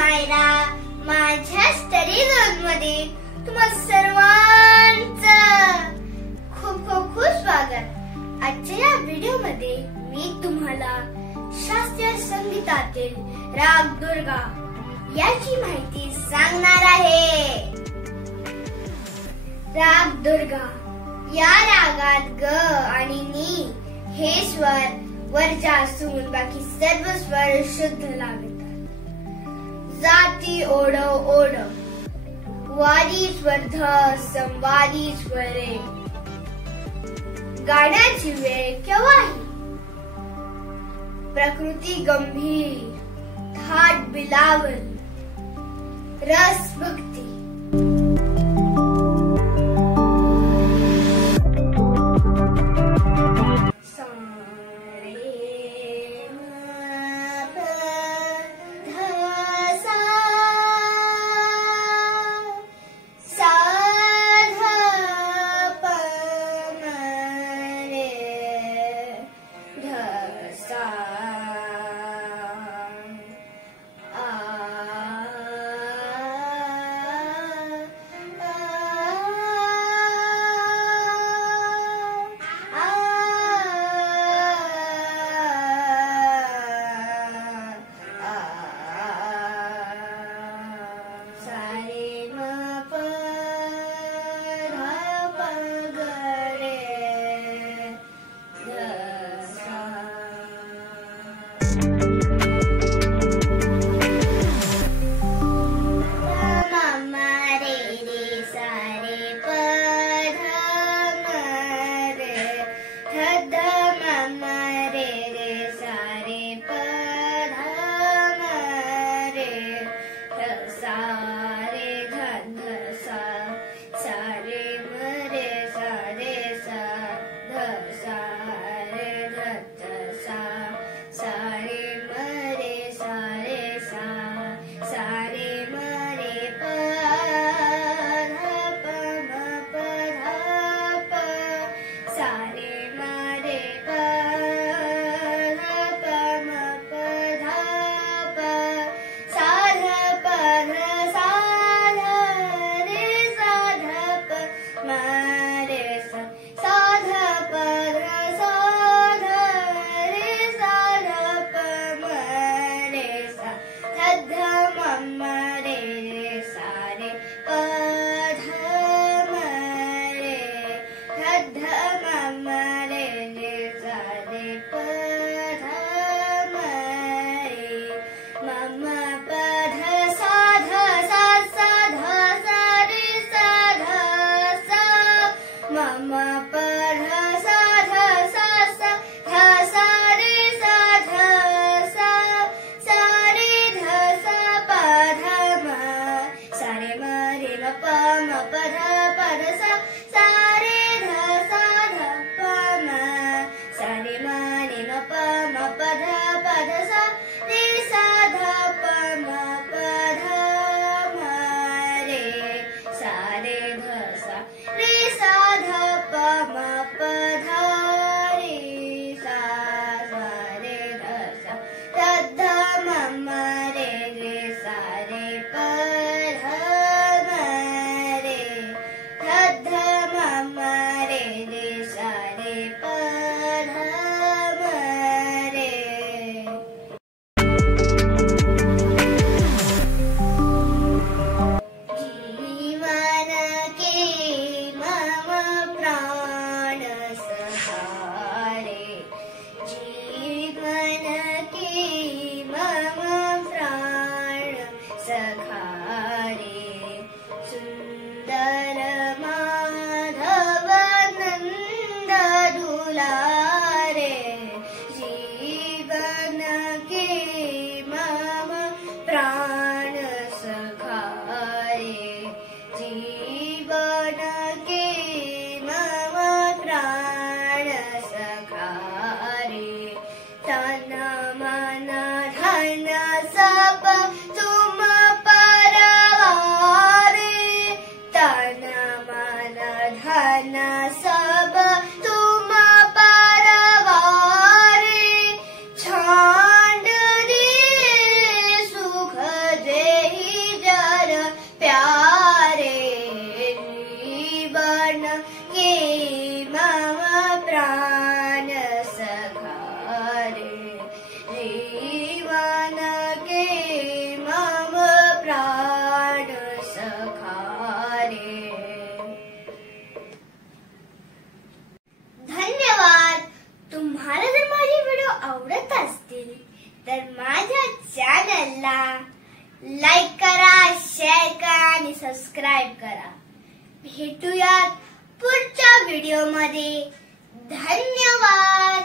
मायरा, माझ्या study zone मध्ये तुम्हा सर्वांचं खूप खूप खूप स्वागत। आजच्या या व्हिडिओ मध्ये मी तुम्हाला शास्त्रीय संगीतातील राग दुर्गा याची माहिती सांगणार आहे। राग दुर्गा या रागात ग आणि नी हे स्वर वरच्या असून बाकी सर्व स्वर शुद्ध लागतात। जाती ओढ ओढ वादी स्वर्ध संवादी स्वरे गाण्याची वेळ केव्हाही प्रकृती गंभीर थाट बिलावल रस भक्ती छांड दे सुख दे लाईक करा, शेअर करा आणि सबस्क्राईब करा. भेटूयात पुढच्या व्हिडिओमध्ये. धन्यवाद.